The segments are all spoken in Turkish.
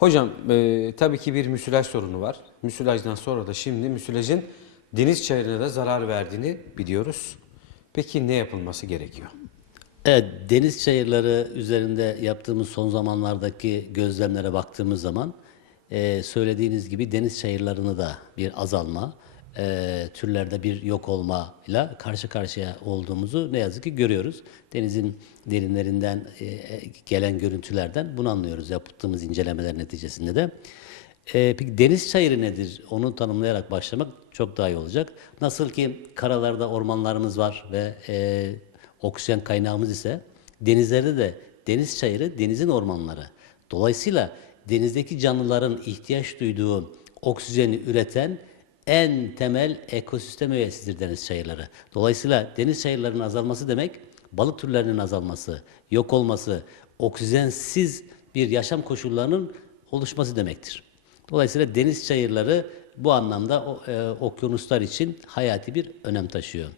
Hocam e, tabii ki bir müsilaj sorunu var. Müsilajdan sonra da şimdi müsilajın deniz çayırına da zarar verdiğini biliyoruz. Peki ne yapılması gerekiyor? Evet, deniz çayırları üzerinde yaptığımız son zamanlardaki gözlemlere baktığımız zaman e, söylediğiniz gibi deniz çayırlarını da bir azalma, e, türlerde bir yok olmayla karşı karşıya olduğumuzu ne yazık ki görüyoruz. Denizin derinlerinden e, gelen görüntülerden bunu anlıyoruz yaptığımız incelemeler neticesinde de. E, peki deniz çayırı nedir? Onu tanımlayarak başlamak çok daha iyi olacak. Nasıl ki karalarda ormanlarımız var ve e, oksijen kaynağımız ise denizlerde de deniz çayırı denizin ormanları. Dolayısıyla denizdeki canlıların ihtiyaç duyduğu oksijeni üreten en temel ekosistem üyesidir deniz çayırları. Dolayısıyla deniz çayırlarının azalması demek balık türlerinin azalması, yok olması, oksijensiz bir yaşam koşullarının oluşması demektir. Dolayısıyla deniz çayırları bu anlamda e, okyanuslar için hayati bir önem taşıyor.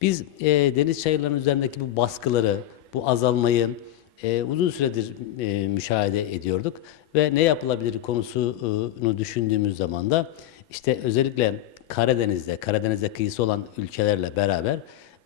Biz e, deniz çayırlarının üzerindeki bu baskıları, bu azalmayı e, uzun süredir e, müşahede ediyorduk ve ne yapılabilir konusunu düşündüğümüz zaman da işte özellikle Karadeniz'de, Karadeniz'de kıyısı olan ülkelerle beraber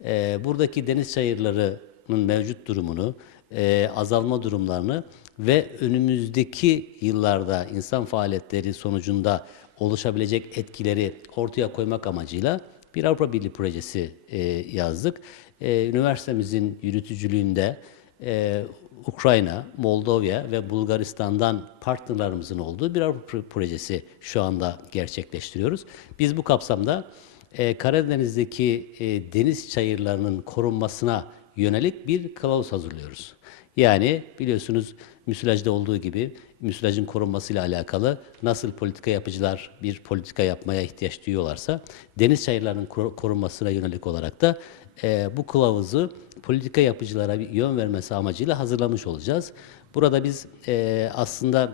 e, buradaki deniz çayırlarının mevcut durumunu, e, azalma durumlarını ve önümüzdeki yıllarda insan faaliyetleri sonucunda oluşabilecek etkileri ortaya koymak amacıyla bir Avrupa Birliği projesi e, yazdık. E, üniversitemizin yürütücülüğünde e, Ukrayna, Moldova ve Bulgaristan'dan partnerlerimizin olduğu bir Avrupa projesi şu anda gerçekleştiriyoruz. Biz bu kapsamda e, Karadeniz'deki e, deniz çayırlarının korunmasına yönelik bir kılavuz hazırlıyoruz. Yani biliyorsunuz müsilajda olduğu gibi müsilajın korunmasıyla alakalı nasıl politika yapıcılar bir politika yapmaya ihtiyaç duyuyorlarsa deniz çayırlarının kor- korunmasına yönelik olarak da e, bu kılavuzu politika yapıcılara bir yön vermesi amacıyla hazırlamış olacağız. Burada biz e, aslında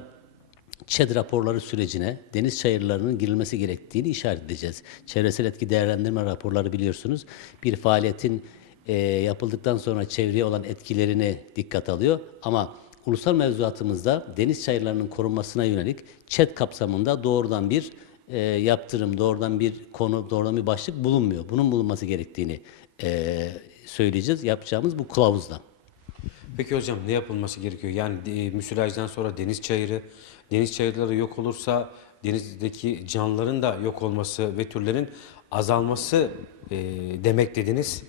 ÇED raporları sürecine deniz çayırlarının girilmesi gerektiğini işaret edeceğiz. Çevresel etki değerlendirme raporları biliyorsunuz bir faaliyetin e, yapıldıktan sonra çevreye olan etkilerini dikkat alıyor. Ama ulusal mevzuatımızda deniz çayırlarının korunmasına yönelik ÇED kapsamında doğrudan bir e, yaptırım, doğrudan bir konu, doğrudan bir başlık bulunmuyor. Bunun bulunması gerektiğini e, söyleyeceğiz yapacağımız bu kılavuzda. Peki hocam ne yapılması gerekiyor? Yani e, müsilajdan sonra deniz çayırı, deniz çayırları yok olursa denizdeki canlıların da yok olması ve türlerin azalması e, demek dediniz.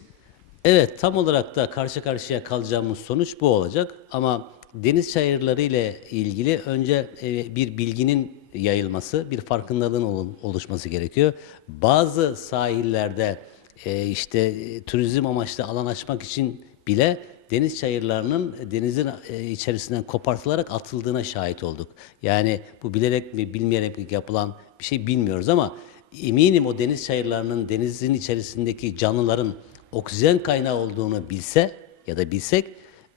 Evet, tam olarak da karşı karşıya kalacağımız sonuç bu olacak. Ama deniz çayırları ile ilgili önce e, bir bilginin yayılması, bir farkındalığın oluşması gerekiyor. Bazı sahillerde e, işte e, turizm amaçlı alan açmak için bile deniz çayırlarının denizin e, içerisinden kopartılarak atıldığına şahit olduk. Yani bu bilerek mi bilmeyerek mi yapılan bir şey bilmiyoruz ama eminim o deniz çayırlarının denizin içerisindeki canlıların oksijen kaynağı olduğunu bilse ya da bilsek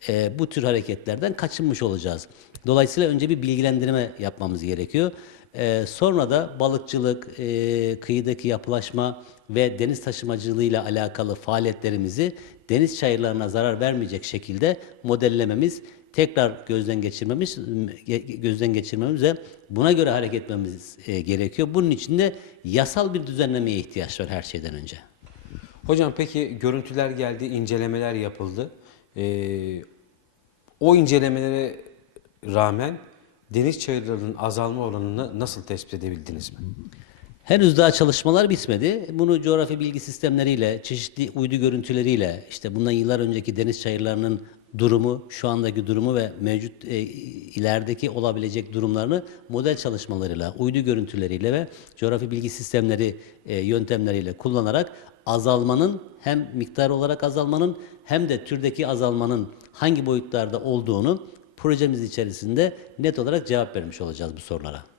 e, bu tür hareketlerden kaçınmış olacağız. Dolayısıyla önce bir bilgilendirme yapmamız gerekiyor. E, sonra da balıkçılık, e, kıyıdaki yapılaşma ve deniz taşımacılığıyla alakalı faaliyetlerimizi deniz çayırlarına zarar vermeyecek şekilde modellememiz, tekrar gözden geçirmemiz, gözden geçirmemiz ve buna göre hareket etmemiz e, gerekiyor. Bunun için de yasal bir düzenlemeye ihtiyaç var her şeyden önce. Hocam peki görüntüler geldi, incelemeler yapıldı. E, o incelemelere rağmen deniz çayırlarının azalma oranını nasıl tespit edebildiniz mi? Henüz daha çalışmalar bitmedi. Bunu coğrafi bilgi sistemleriyle, çeşitli uydu görüntüleriyle, işte bundan yıllar önceki deniz çayırlarının durumu, şu andaki durumu ve mevcut e, ilerideki olabilecek durumlarını model çalışmalarıyla, uydu görüntüleriyle ve coğrafi bilgi sistemleri e, yöntemleriyle kullanarak azalmanın hem miktar olarak azalmanın hem de türdeki azalmanın hangi boyutlarda olduğunu projemiz içerisinde net olarak cevap vermiş olacağız bu sorulara.